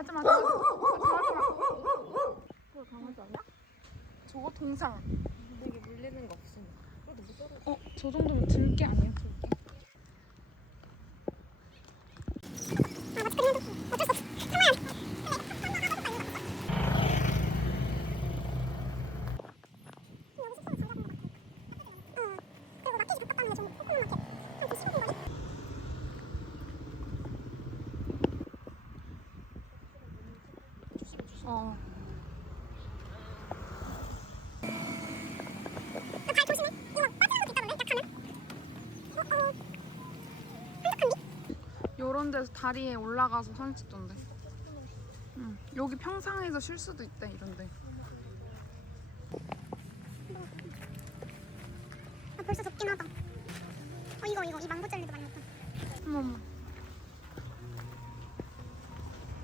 하지 마. 하지 마. 하지 마. 그거 강아지 아니야? 저거 동상. 근데 이게 물리는 거 없어. 그래도 못 떨어. 어, 저 정도면 들게 아니야? 들게. 어. 요런 데서 다리에 올라가서 사진 찍던데. 응. 여기 평상에서 쉴 수도 있대, 이런데. 아, 벌써 덥긴 하다. 어 이거 이거 이 망고 젤리도 많이 먹다. 어머머.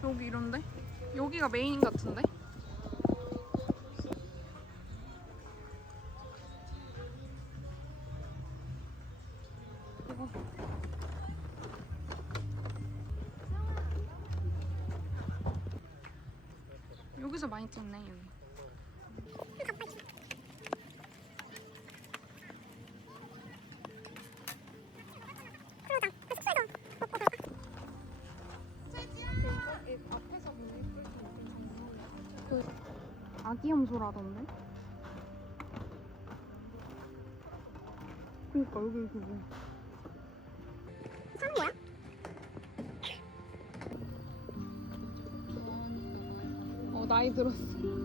여기 이런데? 여기가 메인 같은데? 아기 염소라던데? 그니까 여기 그거. 사는 거야? 어 나이 들었어.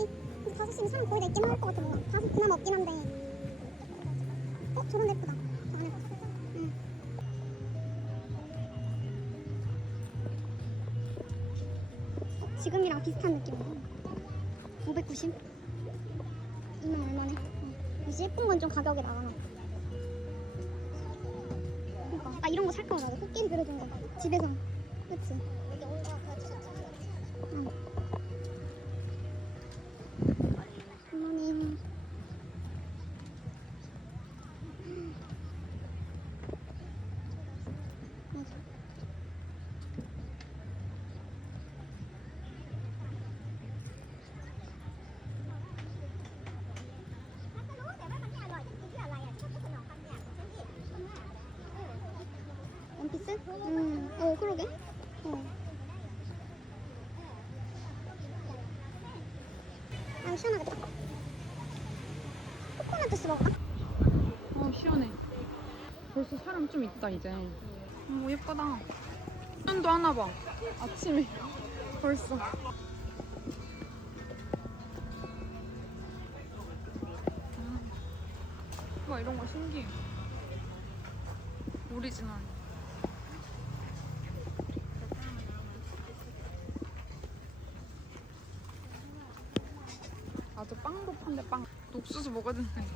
다섯 시? 근데 다섯 시면 사람 거의 다 있긴 할 것 같아 뭔가. 다섯 그나마 없긴 한데. 어데 예쁘다. 저 안에 봤어. 응. 지금이랑 비슷한 느낌이야. 590? 2만 얼마네? 어. 역시 예쁜 건 좀 가격이 나가나. 그러니까 아 이런 거 살 거야 나도 코끼리 그려준 거 집에서. 그치? 원피스? 음, 어 그러게. 어. 아 시원하겠다. 코코넛 주스 먹을까? 어 시원해. 벌써 사람 좀 있다 이제. 오 예쁘다. 눈도 하나 봐. 아침에 벌써. 아, 와 이런 거 신기해. 오리지널. 아저 빵도 판대 빵. 옥수수 먹어야 되는데.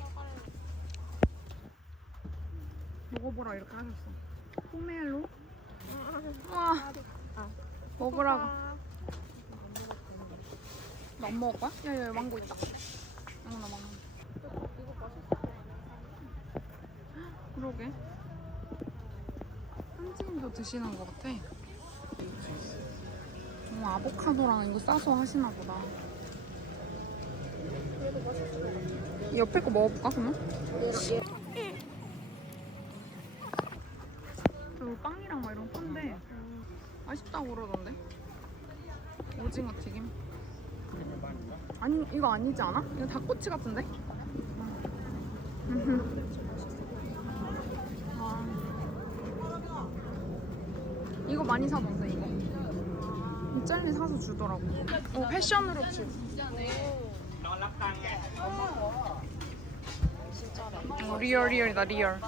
먹어보라 이렇게 하셨어. 포멜로? 와 먹으라고. 너안 먹을 거야? 야야 망고 있다. 망고 나 망고. 그러게. 현지인도 드시는 것 같아. 어, 아보카도랑 이거 싸서 하시나 보다. 옆에 거 먹어볼까 그러면? 그리고 빵이랑 막 이런 건데 맛있다고 그러던데 오징어 튀김 아니 이거 아니지 않아? 이거 닭꼬치 같은데? 아. 이거 많이 사던데 이거 이 젤리 사서 주더라고 어 패션으로 주 어, 리얼 리얼이다 리얼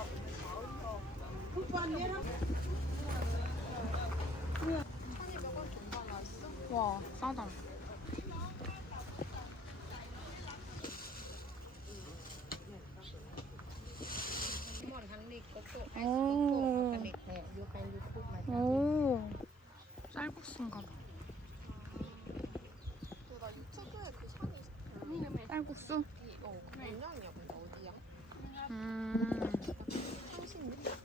와 싸다. 오. 오. 쌀국수인가 봐. 나 유튜브에 그 샵이 있어. 쌀국수? 어, 명량이야 근데 어디야? 음.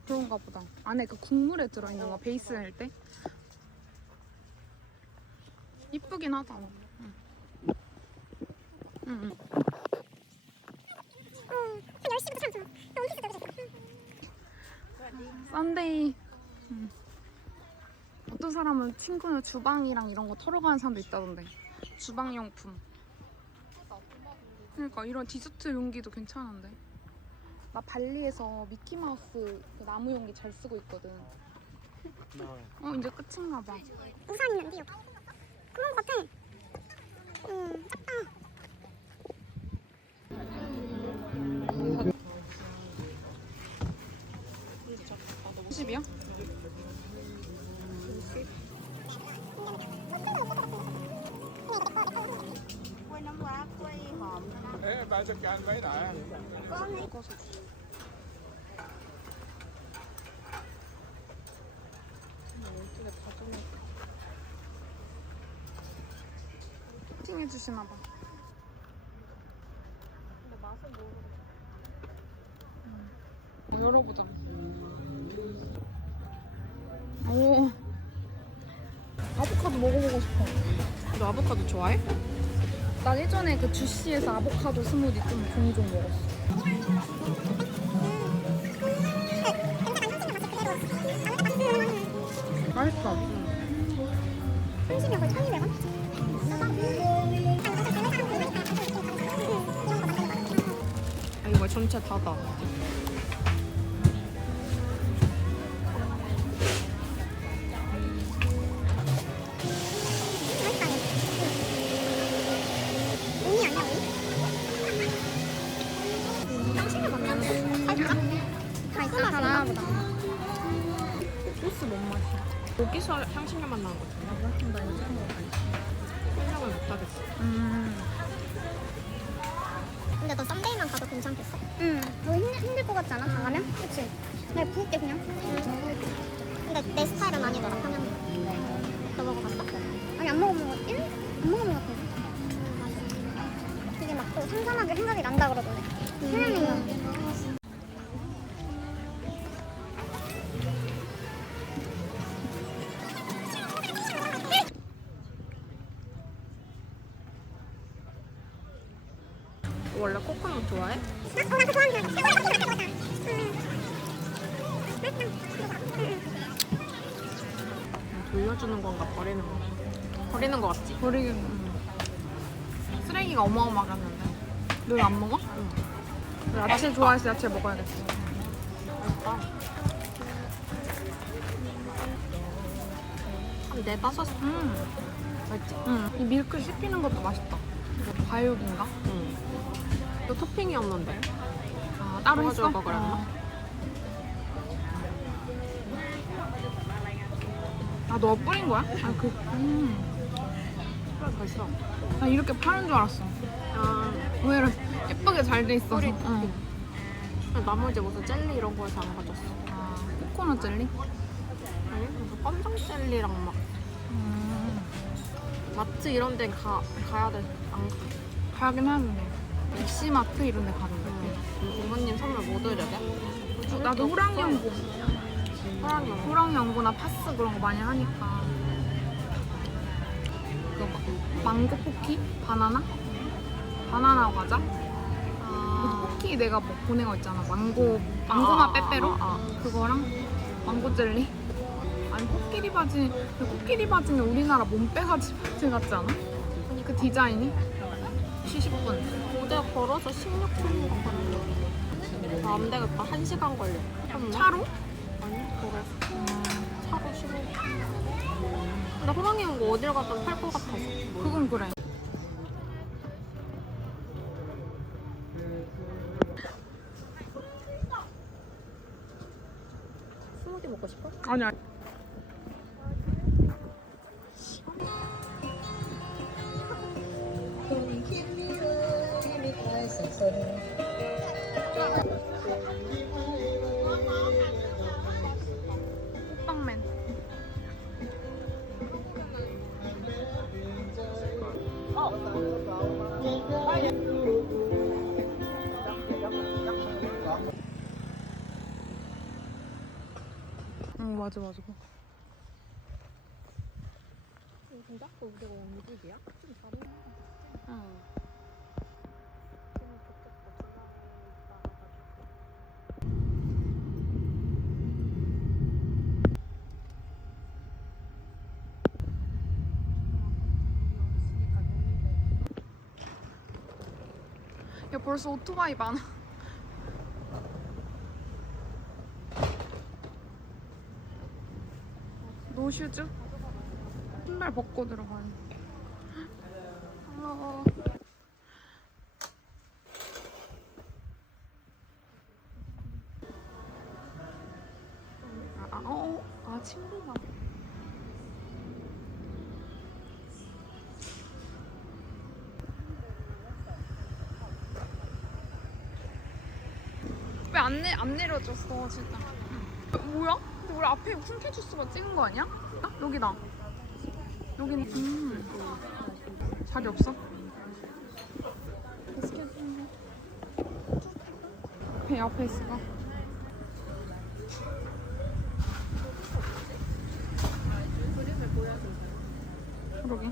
그런가 보다. 안에 그 국물에 들어있는 거 베이스 낼 때. 이쁘긴 하다. 응. 응, 응. 한 10시부터 사람 들어. 나 오늘 진짜 그랬어. 썬데이. 응. 어떤 사람은 친구는 주방이랑 이런 거 털어가는 사람도 있다던데. 주방용품. 그러니까 이런 디저트 용기도 괜찮은데. 나 발리에서 미키마우스 그 나무 용기 잘 쓰고 있거든. 어 이제 끝인가 봐. 우산 있는데요. 그런 거 같아. 음, 작다. 십이야 Cho anh mấy nè 코팅해 주시나 봐. 근데 맛은 모르겠어. 어, 열어보자. 오. 아보카도 먹어보고 싶어. 너 아보카도 좋아해? 난 예전에 그 주시에서 아보카도 스무디 좀 종종 먹었어. 맛있어. 한시면 거의 1200원? 아 이거 전체 다다. 같지 않아? 다 가면? 그치? 내가 부을게 그냥. 응. 근데 내 스타일은 아니더라, 하면. 너 먹어봤어? 아니, 안 먹어본 것 같아. 안 먹어본 것 같아. 이게 막 또 상상하게 생각이 난다 그러던데. 사장님가 야채 좋아해서 야채 먹어야겠어. 맛있다. 한 음. 맛있지? 응. 이 밀크 씹히는 것도 맛있다. 이거 과육인가? 응. 또 토핑이 없는데? 아, 따로 먹어줄 했어? 아, 너 뿌린 거야? 아, 그, 음. 그래 벌써. 나 이렇게 파는 줄 알았어. 아, 의외로 예쁘게 잘 돼 있어서. 뿌리 응. 나머지 무슨 젤리 이런 거에서 안 가졌어. 아, 코코넛 젤리? 아니 무슨 껌장 젤리랑 막 음. 마트 이런 데 가, 가야 돼. 안 가. 가긴 하는데. 빅시마트 이런 데 가는데. 응. 부모님 선물 뭐 드려야 돼? 어, 나도 호랑이 연고. 호랑이 형. 호랑이 연고나 파스 그런 거 많이 하니까. 그거 막 망고 포키? 바나나? 바나나 과자? 그 포키 내가 뭐 보낸 거 있잖아. 망고, 망고맛 아, 빼빼로? 아, 아. 그거랑 망고 젤리? 아니 코끼리 바지, 그 코끼리 바지는 우리나라 몸빼가지 바지 같지 않아? 그 디자인이? 70분. 고대 걸어서 16분 가는 아, 안 되겠다. 1시간 걸려. 차로? 아니, 걸어서. 차로 15분. 근데 호랑이 형 어딜 가든 팔 것 같아서. 그건 그래. 스무디 먹고 싶어? 아니 아니. 맞아 맞아. 진짜? 우리가 온 집이야? 좀 다르네. 응. 야 벌써 오토바이 많아. 슈즈? 신발 벗고 들어가는. 어. 아, 아, 어, 아 친구가. 왜 안 내, 안 내려줬어, 진짜. 뭐야? 우리 앞에 쿵케 주스가 찍은 거 아니야? 아, 여기다. 여기는, 음. 자리 없어? 앞에, 앞에 있어. 그러게.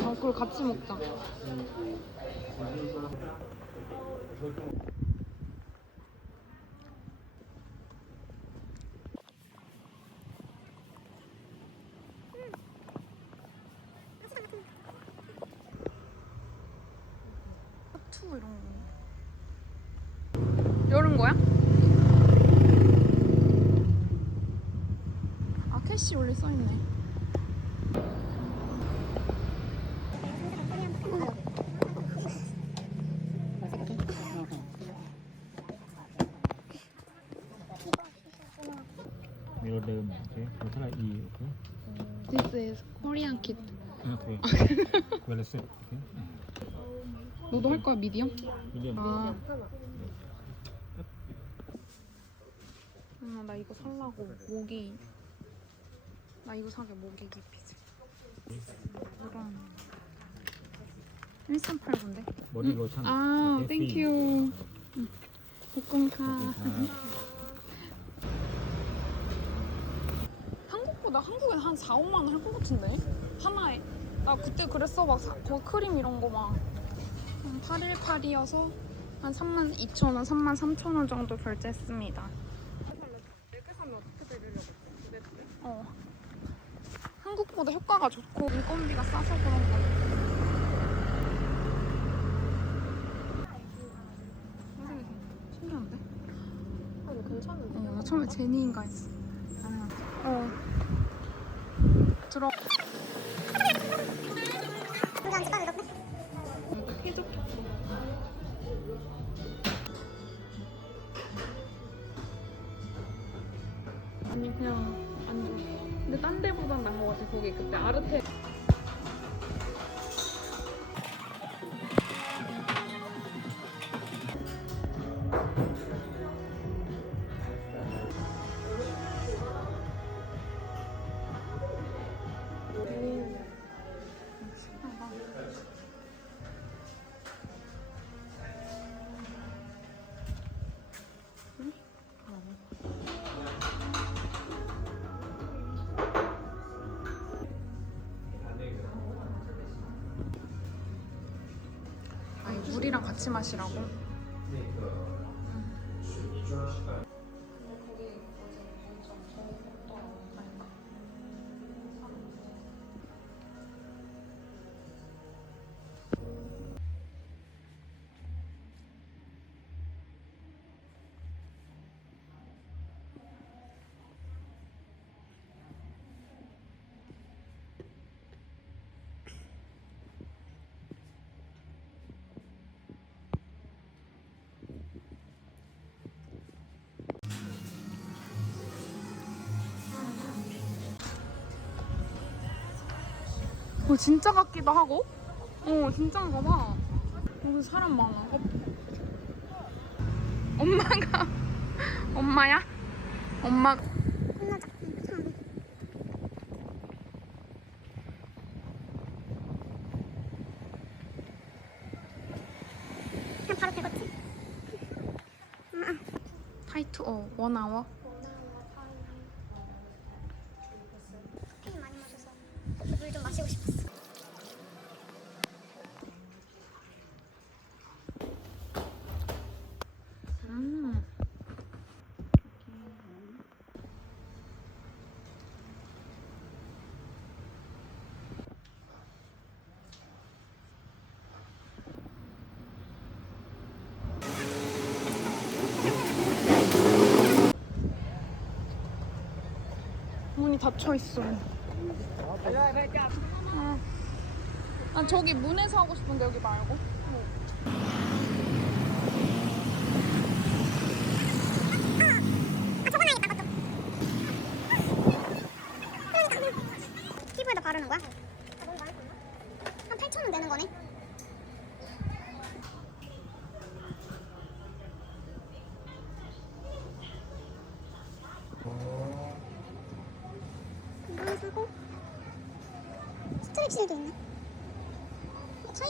아, 그걸 같이 먹자. 하 투 이런 거. 열은 거야? 아, 캐시 원래 써있네. 됐어요. 음. 너도 할 거야 미디엄? 미디엄. 아. 엄마 아, 나 이거 살라고 모기. 나 이거 사게 모기 기피즈. 이런. 1389인데? 머리 로션. 아, 땡큐. 복공카. 한국보다 한국엔 한 4, 5만 원 할 것 같은데? 하나에. 나 그때 그랬어 막 사, 거 크림 이런 거막 818이어서 한 3만 2천 원, 3만 3천 원 정도 결제했습니다. 어떻게 했지? 어. 한국보다 효과가 좋고 인건비가 싸서 그런 거. 신기한데? 아, 이거 괜찮은데? 어, 나 처음에 제니인가 했어. 어. 들어. 딴 데보단 나은 것 같아. 거기 그때 아르테. 물이랑 같이 마시라고? 진짜 같기도 하고. 어, 진짜인가 봐. 여기 사람 많아. 어. 엄마가 엄마야? 엄마 끝나자. 바로 배웠지? 타이트 어 원아워. 커피 많이 마셔서 물 좀 마시고 싶었어. 음. 문이 닫혀 있어. 아, 아 저기 문에서 하고 싶은데 여기 말고. 아 저거 나겠다 그것도. 그러니까 피부에다 바르는 거야? 한 8천 원 되는 거네. 이거 사고 스트랩실도 있네.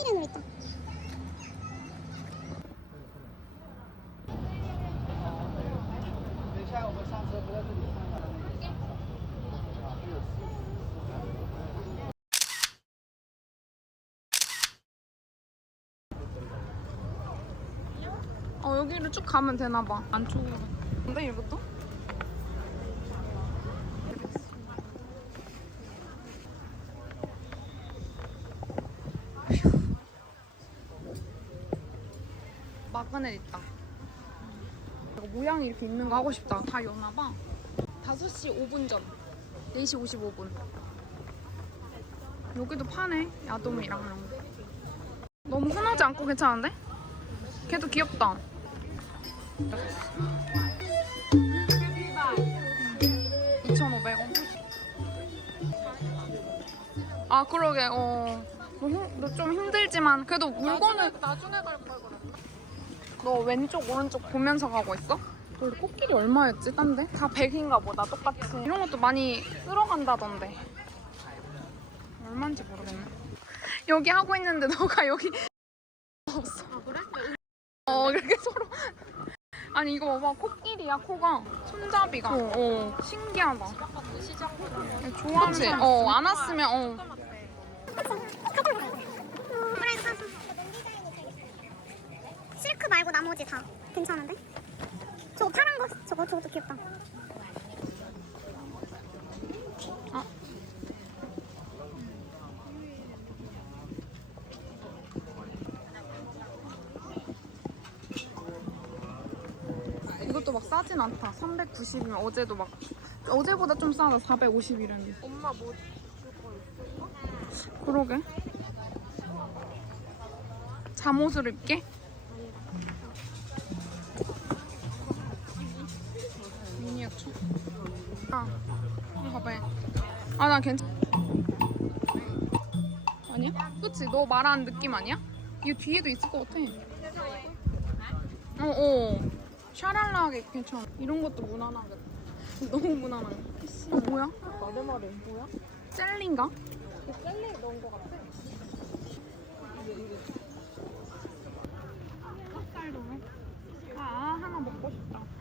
어, 차이렌으로 있다. 어 여기를 쭉 가면 되나 봐. 안쪽으로. 근데 이것도? 마그넷 있다. 이거 모양 이 이렇게 있는 거 하고 싶다. 다 여나 봐. 5시 5분 전. 4시 55분. 여기도 파네. 야돔이랑. 너무 흔하지 않고 괜찮은데? 걔도 귀엽다. 2,500원. 아 그러게 어. 너좀 힘들지만 그래도 물건을 나중에 갈걸 그랬나? 너 왼쪽 오른쪽 보면서 가고 있어? 원래 코끼리 얼마였지 딴데? 다 100인가 보다 똑같이 이런 것도 많이 쓸어간다던데. 얼마인지 모르겠네. 여기 하고 있는데 너가 여기 없어. 아 그래? 어 이렇게 서로. 아니 이거 봐봐. 코끼리야 코가. 손잡이가. 어, 어. 신기하다. 좋아하는 어안 왔으면 어. 실크 말고 나머지 다 괜찮은데? 저거 파란 거 저거 저것도 귀엽다. 아. 이것도 막 싸진 않다 390이면 어제도 막 어제보다 좀 싸다 450이라니 엄마 뭐? 그러게. 잠옷을 입게? 나 괜찮. 아니야? 그치? 너 말한 느낌 아니야? 이 뒤에도 있을 것 같아. 어, 어. 샤랄라하게 괜찮아. 이런 것도 무난하겠다. 너무 무난하네. 어, 뭐야? 내 말이 뭐야? 젤리인가? 젤리 넣은 거 같아. 쌀도 아 하나 먹고 싶다.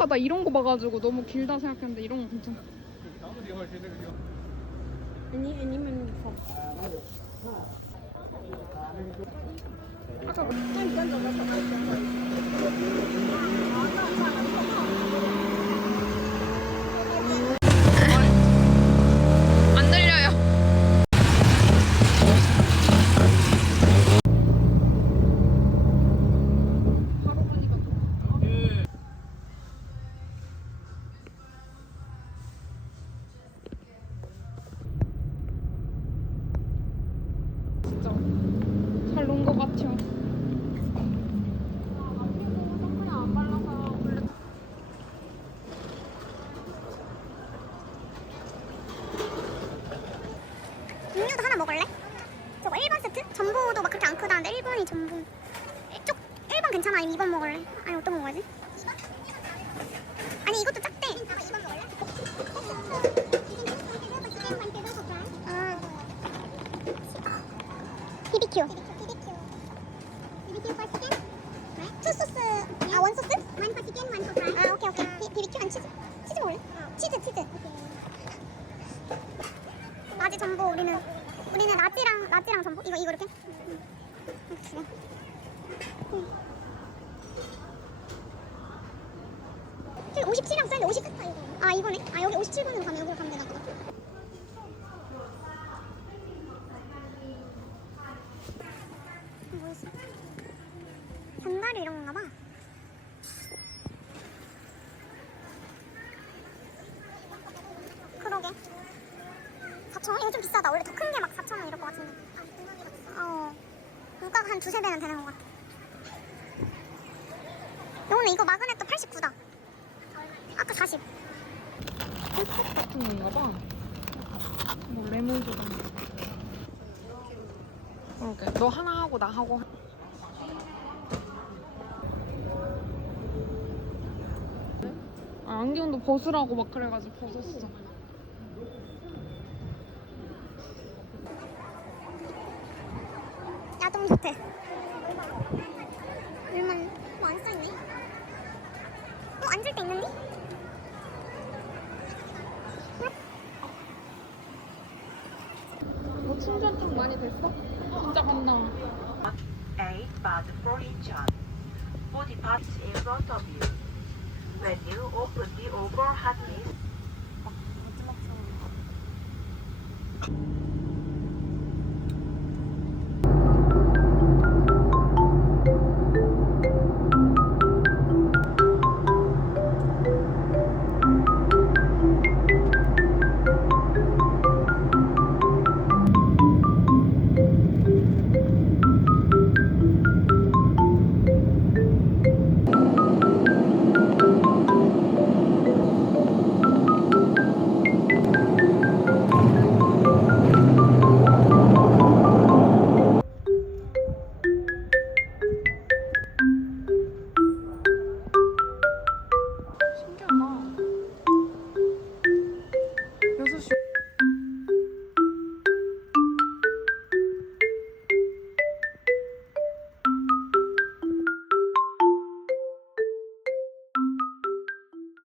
아까 나 이런 거 봐가지고 너무 길다 생각했는데 이런 거 괜찮아. 아니 아니면 더. 아까 뭐- 안 들려요. 1번 괜찮아? 아니면 2번 먹을래? 아니 어떤 거 먹어야지? 아니 이것도 작대. 2번 먹을래? 아. BBQ. BBQ for chicken? 투 소스. 아, 원 소스? One for chicken, one for fry. 아, 오케이, 오케이. 비, BBQ 안 치즈? 치즈 먹을래? 치즈, 치즈. 라지 전복 우리는 우리는 라지랑 라지랑 전복 이거 이거 이렇게. 그래. 저기 57이랑 써있는데 50. 아 이거네. 아 여기 57번으로 가면 여기로 가면 되나 보다. 뭐였어? 견과류 이런 건가 봐. 그러게. 4,000원? 이거 좀 비싸다. 원래 더 큰 게 막 4,000원 이럴 것 같은데. 어. 물가가 한 두세 배는 되는 것 같아. 요거는 이거 마그넷도 89다. 아까 40. 같은 건가 봐. 뭐 레몬 조각. 그러게. 너 하나 하고 나 하고. 하- 아, 안경도 벗으라고 막 그래가지고 벗었어. 야동 호텔. 얼만 뭐안 써있네. 어 앉을 때 있는데? 너 충전 좀 많이 됐어? 진짜 갔나? 8 baht for each hand. Body parts in front of you. When you open the overhead list,